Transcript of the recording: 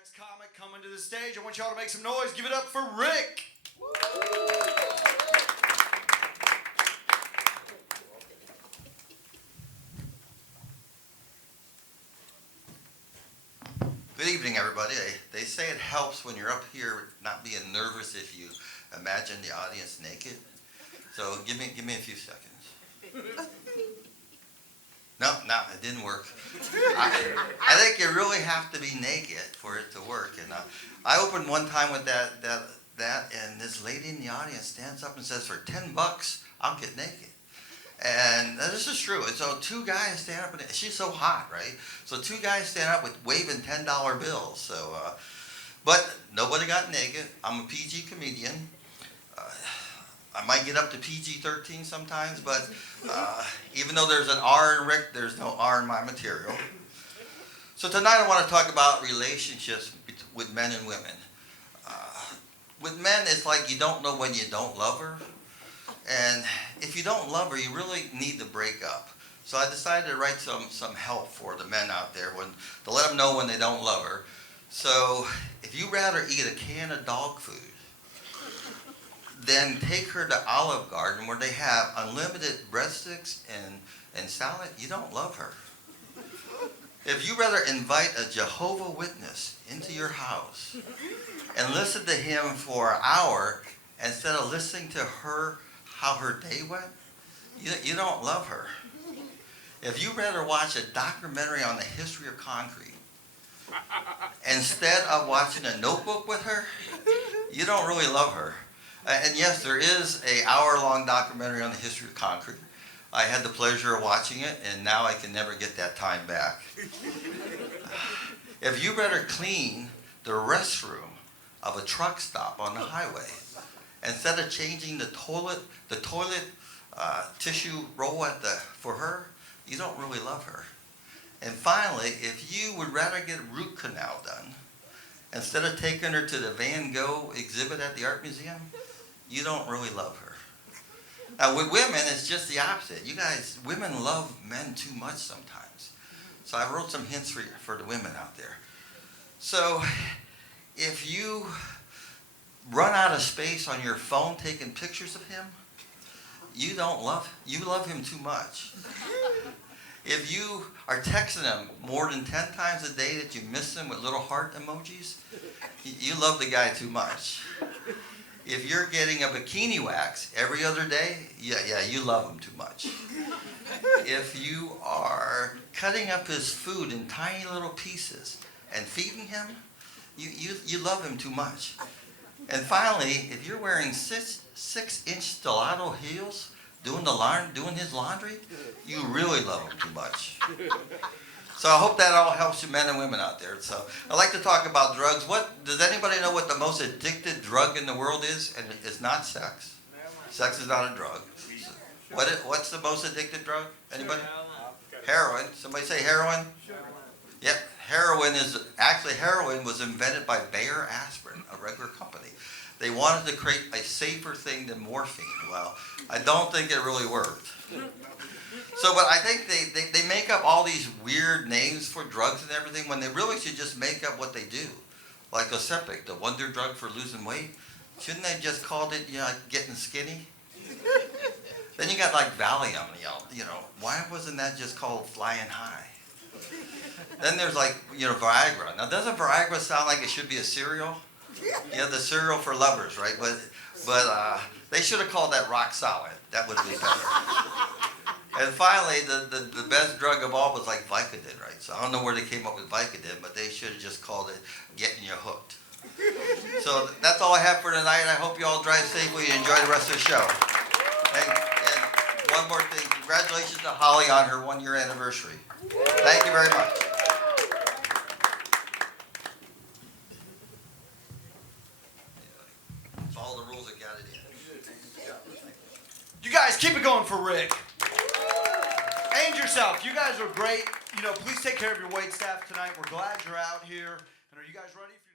next comic coming to the stage. I want y'all to make some noise. Give it up for Rick. Good evening, everybody. They say it helps when you're up here not being nervous if you imagine the audience naked. So give me a few seconds. No, it didn't work. I think you really have to be naked for it to work. And I opened one time with that, and this lady in the audience stands up and says, "For $10, I'll get naked." And this is true. And so two guys stand up, and she's so hot, right? So two guys stand up with waving $10 bills. So, but nobody got naked. I'm a PG comedian. I might get up to PG-13 sometimes, but even though there's an R in Rick, there's no R in my material. So tonight I want to talk about relationships with men and women. With men, it's like you don't know when you don't love her. And if you don't love her, you really need to break up. So I decided to write some help for the men out there to let them know when they don't love her. So if you'd rather eat a can of dog food, then take her to Olive Garden where they have unlimited breadsticks and salad. You don't love her. If you rather invite a Jehovah's Witness into your house and listen to him for an hour instead of listening to her how her day went, you don't love her. If you rather watch a documentary on the history of concrete instead of watching a Notebook with her, you don't really love her. And yes, there is an hour-long documentary on the history of concrete. I had the pleasure of watching it, and now I can never get that time back. If you rather clean the restroom of a truck stop on the highway instead of changing the toilet tissue roll for her, you don't really love her. And finally, if you would rather get a root canal done instead of taking her to the Van Gogh exhibit at the art museum, you don't really love her. Now with women, it's just the opposite. You guys, women love men too much sometimes. So I wrote some hints for the women out there. So if you run out of space on your phone taking pictures of him, you love him too much. If you are texting him more than 10 times a day that you miss him with little heart emojis, you love the guy too much. If you're getting a bikini wax every other day, yeah, you love him too much. If you are cutting up his food in tiny little pieces and feeding him, you love him too much. And finally, if you're wearing 6-inch stiletto heels, doing his laundry, you really love him too much. So I hope that all helps you men and women out there. So I like to talk about drugs. Does anybody know what the most addicted drug in the world is? And it's not sex. Sex is not a drug. What's the most addicted drug? Anybody? Heroin. Somebody say heroin? Yep. Heroin was invented by Bayer Aspirin, a regular company. They wanted to create a safer thing than morphine. Well, I don't think it really worked. So, but I think they make up all these weird names for drugs and everything when they really should just make up what they do. Like Ozempic, the wonder drug for losing weight. Shouldn't they just called it, like getting skinny? Then you got like Valium, why wasn't that just called flying high? Then there's like, Viagra. Now, doesn't Viagra sound like it should be a cereal? Yeah, the cereal for lovers, right? But they should have called that Rock Solid. That would be better. And finally, the best drug of all was like Vicodin, right? So I don't know where they came up with Vicodin, but they should have just called it getting you hooked. So that's all I have for tonight. I hope you all drive safely and enjoy the rest of the show. And one more thing. Congratulations to Holly on her 1-year anniversary. Thank you very much. Follow the rules that got it in. You guys, keep it going for Rick. And yourself. You guys are great. Please take care of your wait staff tonight. We're glad you're out here. And are you guys ready for